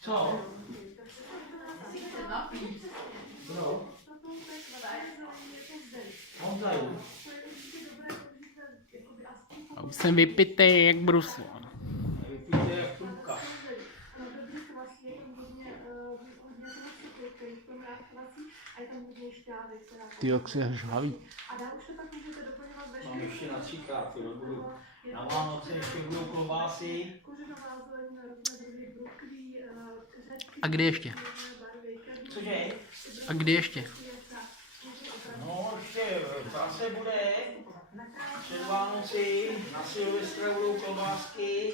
Co? No. Honzaju. A už jsem vypitej jak brus. Vypijte jak trubka. Ty jak se žhaví. Mám ještě na 3krát, budu na Vánoce ještě budou klobásy. A kdy ještě? Cože? A kdy ještě? No ještě zase bude před Vánoci, na Silvestra budou klobásky.